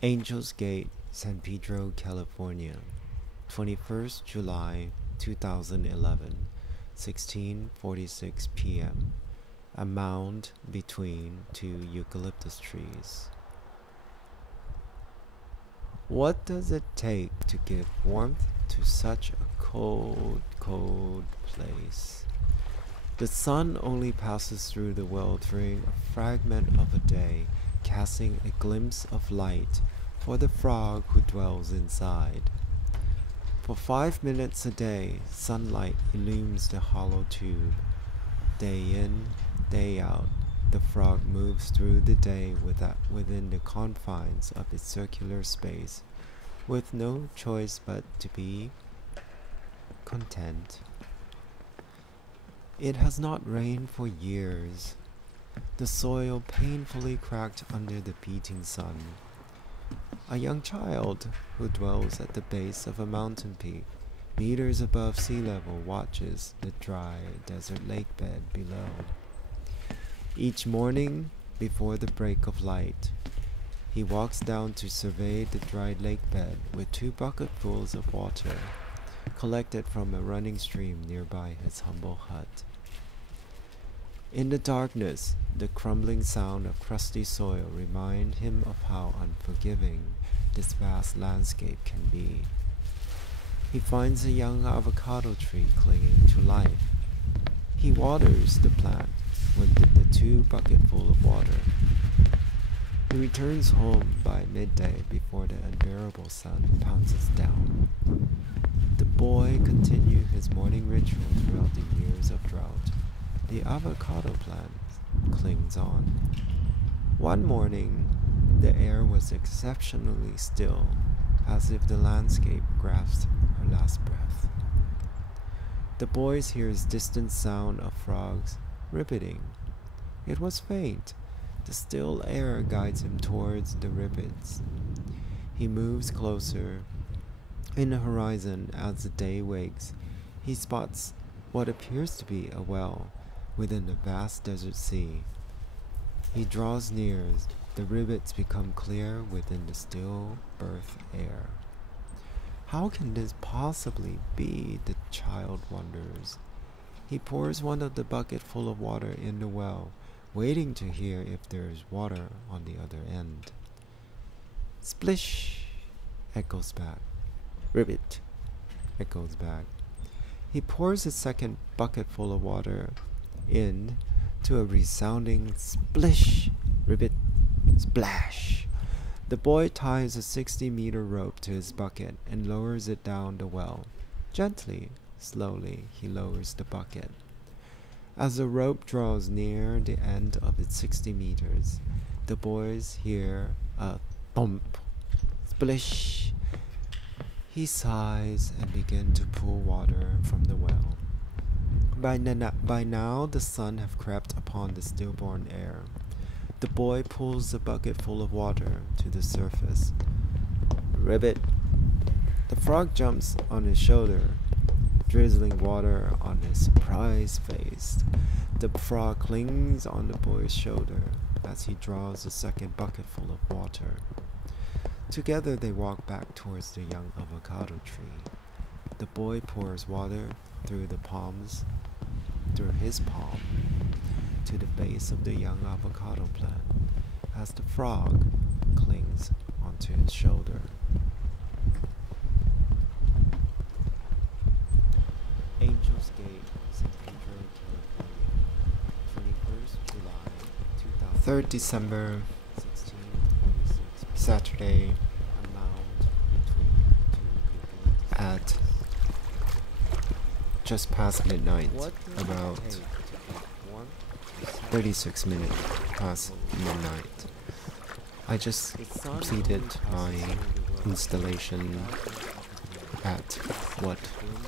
Angels Gate, San Pedro, California, 21st July 2011, 16:46 p.m. A mound between two eucalyptus trees. What does it take to give warmth to such a cold, cold place? The sun only passes through the well during a fragment of a day, casting a glimpse of light for the frog who dwells inside. For 5 minutes a day, sunlight illumines the hollow tube. Day in, day out, the frog moves through the day within the confines of its circular space, with no choice but to be content. It has not rained for years, the soil painfully cracked under the beating sun. A young child who dwells at the base of a mountain peak, meters above sea level, watches the dry desert lake bed below. Each morning, before the break of light, he walks down to survey the dry lake bed with 2 bucketfuls of water, collected from a running stream nearby his humble hut. In the darkness, the crumbling sound of crusty soil reminds him of how unforgiving this vast landscape can be. He finds a young avocado tree clinging to life. He waters the plant with the 2 bucketful of water. He returns home by midday before the unbearable sun pounces down. The boy continues his morning ritual throughout the years of drought. The avocado plant clings on. One morning, the air was exceptionally still, as if the landscape grasped her last breath. The boy hears distant sound of frogs rippeting. It was faint. The still air guides him towards the rivets. He moves closer. In the horizon, as the day wakes, he spots what appears to be a well within the vast desert sea. He draws near. The rivets become clear within the still earth air. How can this possibly be? The child wonders. He pours one of the bucket full of water in the well, waiting to hear if there is water on the other end. Splish! Echoes back. Ribbit! Echoes back. He pours a second bucket full of water in to a resounding splish! Ribbit! Splash! The boy ties a 60-meter rope to his bucket and lowers it down the well. Gently, slowly, he lowers the bucket. As the rope draws near the end of its 60 meters, the boys hear a thump, splish. He sighs and begins to pull water from the well. By now, the sun have crept upon the stillborn air. The boy pulls the bucket full of water to the surface. Ribbit! The frog jumps on his shoulder, drizzling water on his surprised face. The frog clings on the boy's shoulder as he draws the second bucketful of water. Together they walk back towards the young avocado tree. The boy pours water through his palm, to the base of the young avocado plant, as the frog clings onto his shoulder. Angels Gate, San Pedro, California, 21st July 2000. 3rd December, 1646. Saturday, a mound between 2 at just past midnight, about 36 minutes past midnight. I just completed my installation at what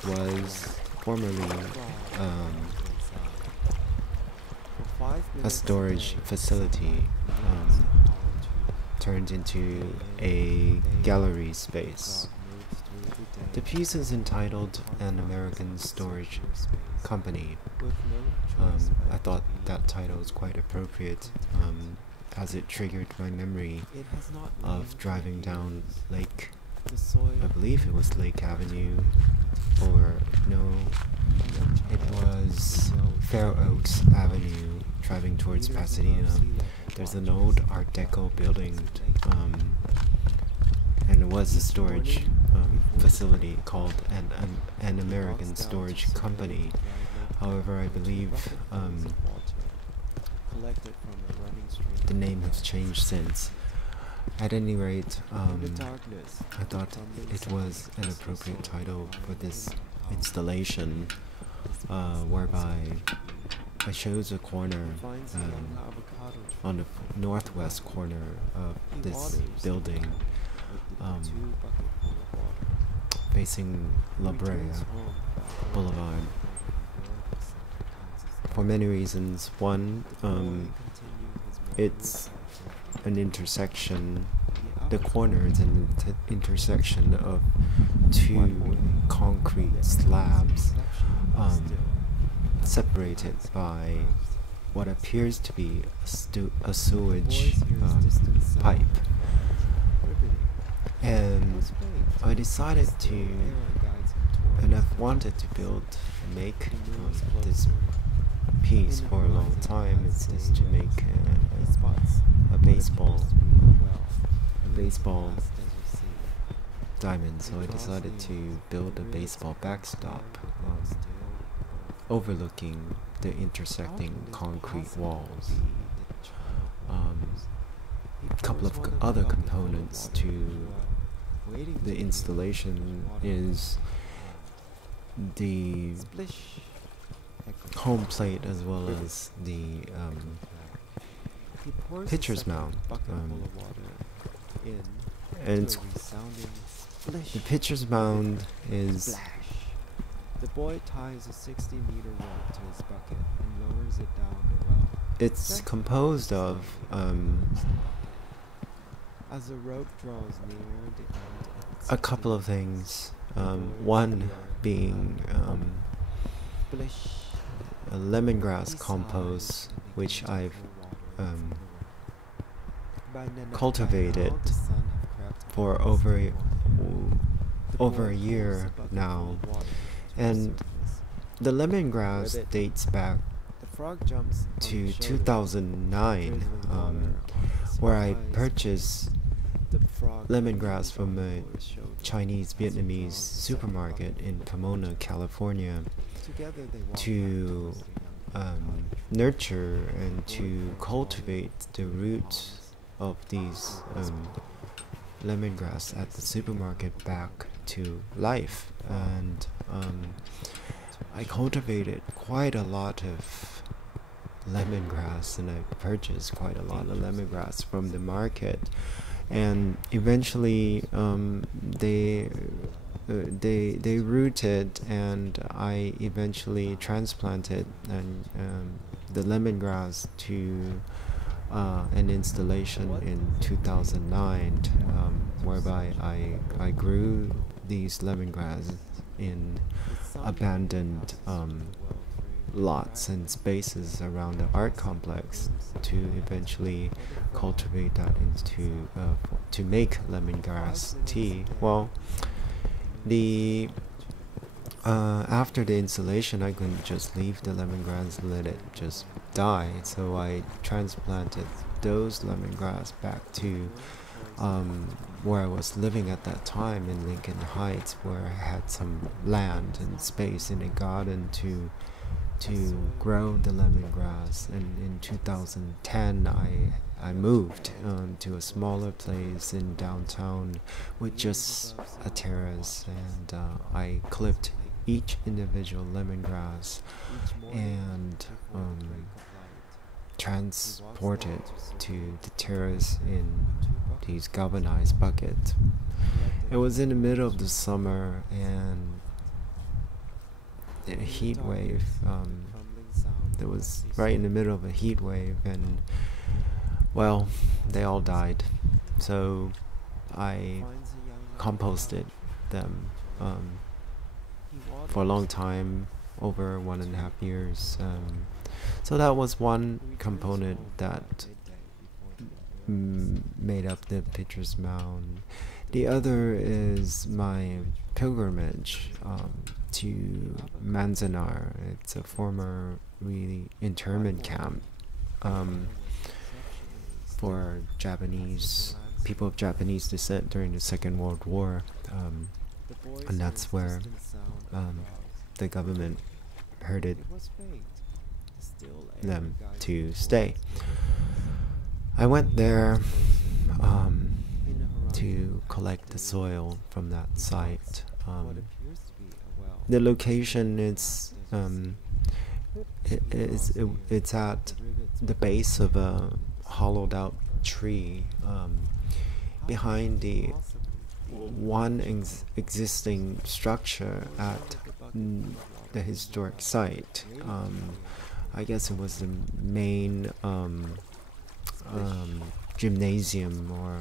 was formerly a storage facility, turned into a gallery space. The piece is entitled An American Storage Company. I thought that title was quite appropriate. as it triggered my memory of driving down Lake, I believe it was Lake Avenue, or no, it was Fair Oaks Avenue, driving towards Pasadena. There's an old Art Deco building, and it was a storage facility called an American storage company. However, I believe the name has changed since. At any rate, I thought it was an appropriate title for this installation, whereby I chose a corner on the northwest corner of this building, facing La Brea Boulevard. For many reasons. One, it's an intersection. The corner is an intersection of two concrete slabs, separated by what appears to be a sewage pipe. And I decided to, and I've wanted to make this piece for a long time, is to make a baseball diamond. So I decided to build a baseball backstop overlooking the intersecting concrete walls. A couple of other components to the installation is the home plate as well as the pitcher's mound. And the pitcher's mound is the boy ties a 60-meter rope to his bucket and lowers it down the well. It's composed of as the rope draws near the end of its a couple of things. One being a lemongrass compost, which I've cultivated for over a year now, and the lemongrass dates back to 2009, where I purchased lemongrass from a Chinese Vietnamese supermarket in Pomona, California, to nurture and to cultivate the roots of these lemongrass at the supermarket back to life. And I cultivated quite a lot of lemongrass, and I purchased quite a lot of lemongrass from the market, and eventually they rooted, and I eventually transplanted the lemongrass to an installation in 2009, whereby I grew these lemongrass in abandoned lots and spaces around the art complex, to eventually cultivate that into to make lemongrass tea. Well, after the installation, I couldn't just leave the lemongrass and let it just die, so I transplanted those lemongrass back to where I was living at that time in Lincoln Heights, where I had some land and space in a garden to grow the lemongrass. And in 2010 I moved to a smaller place in downtown with just a terrace, and I clipped each individual lemongrass and transported to the terrace in these galvanized buckets. It was in the middle of the summer, and a heat wave. It was right in the middle of a heat wave, and well, they all died. So I composted them for a long time, over 1.5 years. So that was one component that made up the pitcher's mound. The other is my pilgrimage to Manzanar. It's a former really internment camp for Japanese people of Japanese descent during the Second World War, and that's where the government herded them to stay. I went there to collect the soil from that site. The location is it's at the base of a hollowed out tree behind the one existing structure at the historic site. I guess it was the main gymnasium or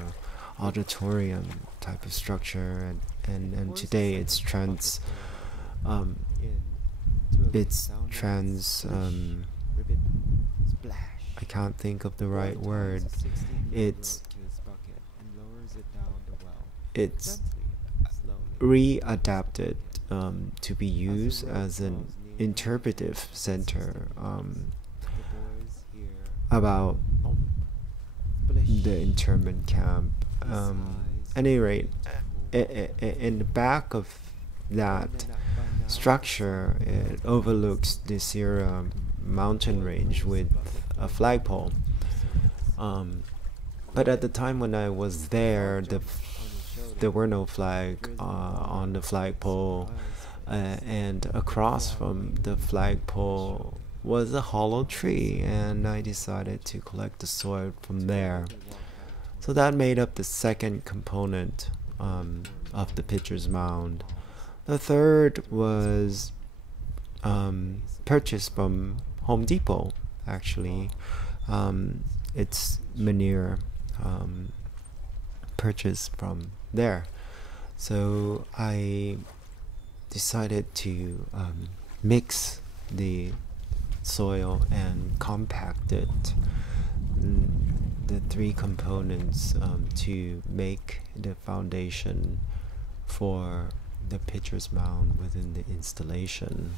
auditorium type of structure, and today it's I can't think of the right word. It's readapted to be used as an interpretive center about the internment camp. At any rate, in the back of that structure, it overlooks the Sierra mountain range with a flagpole. But at the time when I was there, there were no flag on the flagpole, and across from the flagpole was a hollow tree, and I decided to collect the soil from there. So that made up the second component of the pitcher's mound. The third was purchased from Home Depot, actually. It's manure, purchased from there. So I decided to mix the soil and compact it, the three components, to make the foundation for the pitcher's mound within the installation.